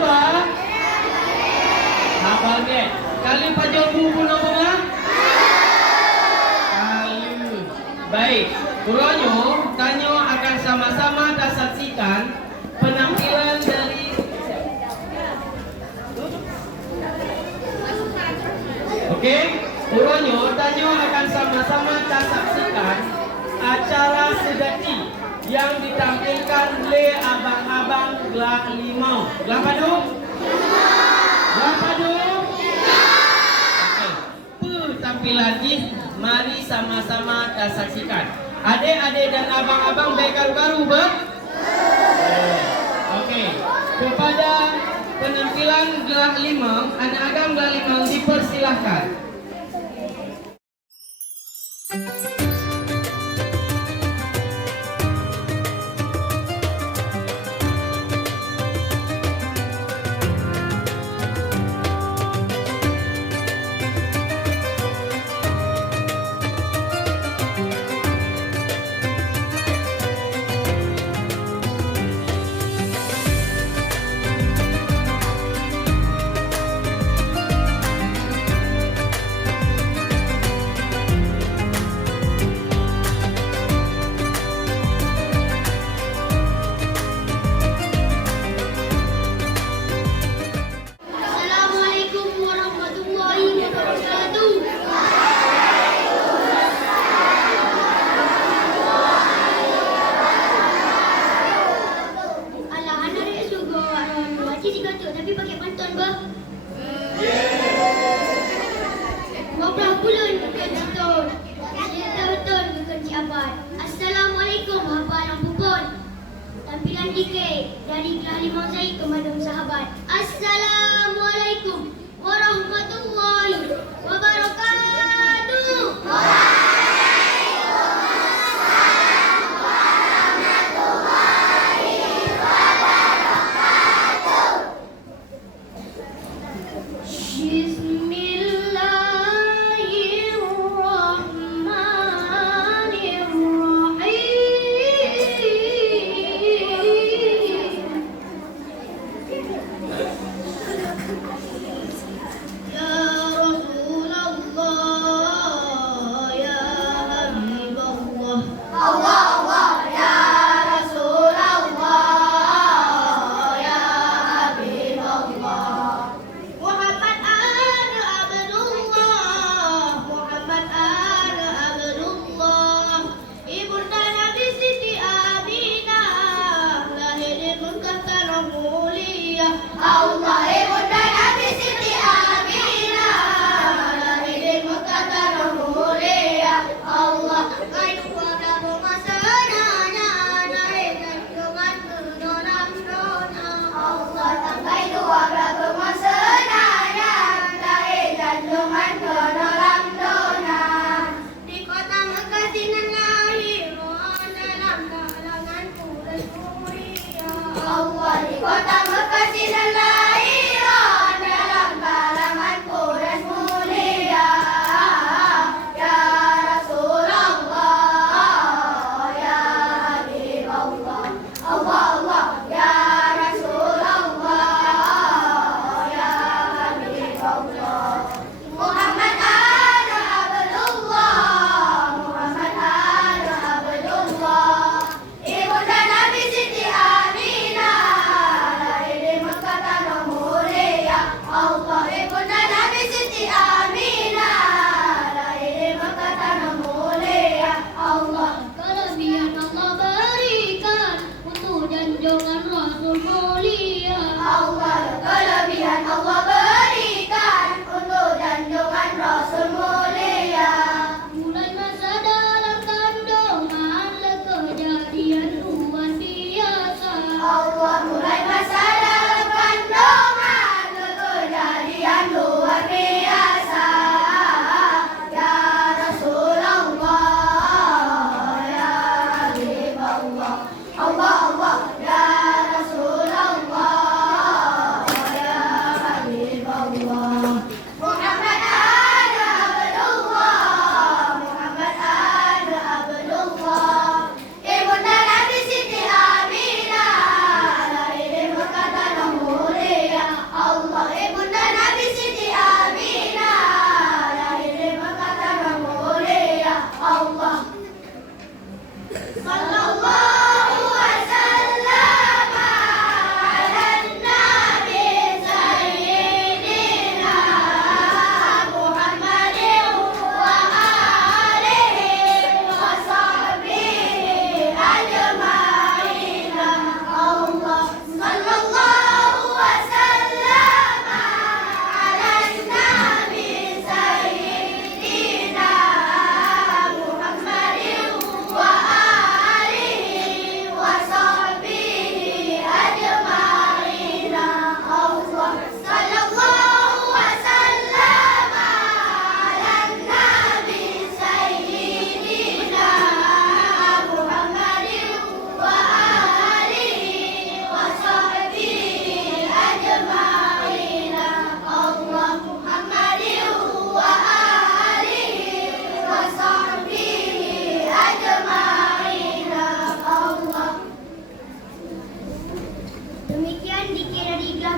ba? Hafal ke? Kali pajo buku bunga? Kali. Baik. Kuronyo, tanyo akan sama-sama dah saksikan penampilan dari Okey, Kuronyo, tanyo akan sama-sama dah saksikan acara sedati yang ditampilkan oleh abang-abang Gelah Limau. Gelah padu? Gelah padu? Okey, tampilan ini mari sama-sama dah saksikan. Adik-adik dan abang-abang baik karu-karu ber? Okey, kepada penampilan Gelah Limau, anak agam Gelah Limau dipersilahkan. Assalamualaikum abang pupun. Tampilan DK dari Gelah Limau Zahid kepada sahabat. Assalamualaikum warahmatullahi wabarakatuh. Ya Rasulullah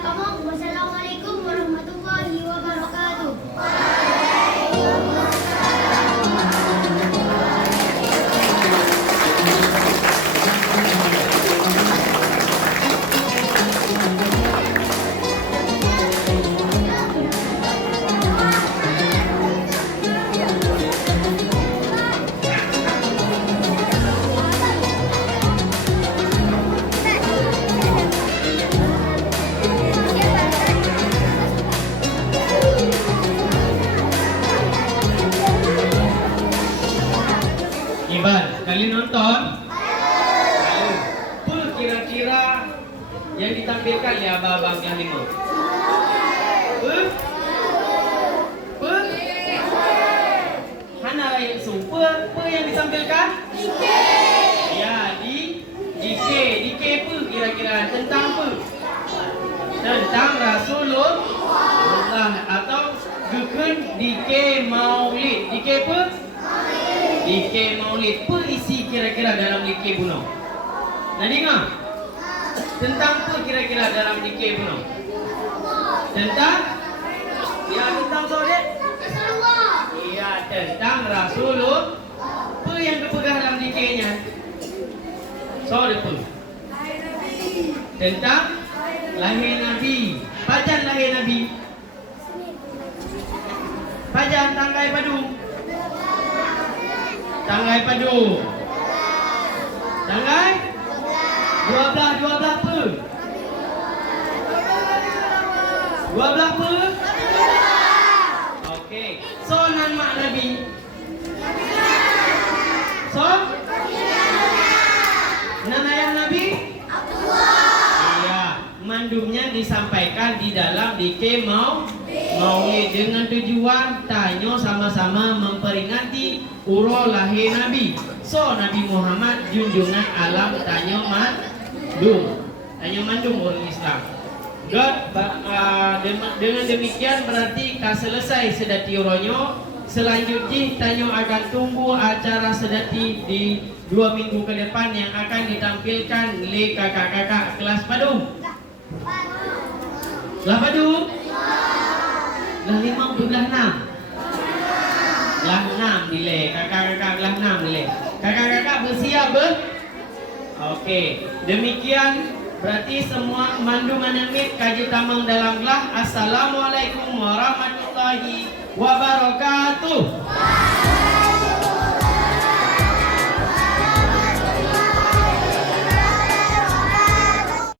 Kamu, wassalamualaikum warahmatullahi wabarakatuh. Iban, kalian nonton? Apa kira-kira yang ditampilkan ya abang-abang yang lima? Hana yang super, apa yang ditampilkan? Ya, DK apa kira-kira? Tentang apa? Tentang Rasulullah atau Gukun DK Maulid. DK apa? DK Maulid. Apa isi kira-kira dalam DK Buno? Nak dengar? Tentang apa kira-kira dalam DK Buno? Tentang? Ya, tentang soalan? Rasulullah. Ya, tentang Rasulullah. Apa yang dipegang dalam DK-nya? Soalan apa? Tentang lahir Nabi. Pajan lahir Nabi. Pajan tanggai padu. Tanggai padu. Tanggai? 12 apa? 12 apa? Okey. So nama Nabi. So? Nama ayah Nabi? Iya. Mandumnya disampaikan di dalam DK Maulid dengan tujuan tanya sama-sama memperingati urul lahir Nabi. So Nabi Muhammad junjungan alam tanya mandum orang Islam. Dengan demikian berarti selesai sedati uronyo. Selanjutnya tanya akan tunggu acara sedati di 2 minggu ke depan yang akan ditampilkan oleh kakak-kakak kelas Padung. Lah Padung? Lah 5 belah 6. Lah 6 nilai. Kakak-kakak lah 6 nilai. Kakak-kakak bersiap ber? Okey. Demikian berarti semua mandum anemit kaji tamang dalam gelah. Assalamualaikum warahmatullahi wabarakatuh.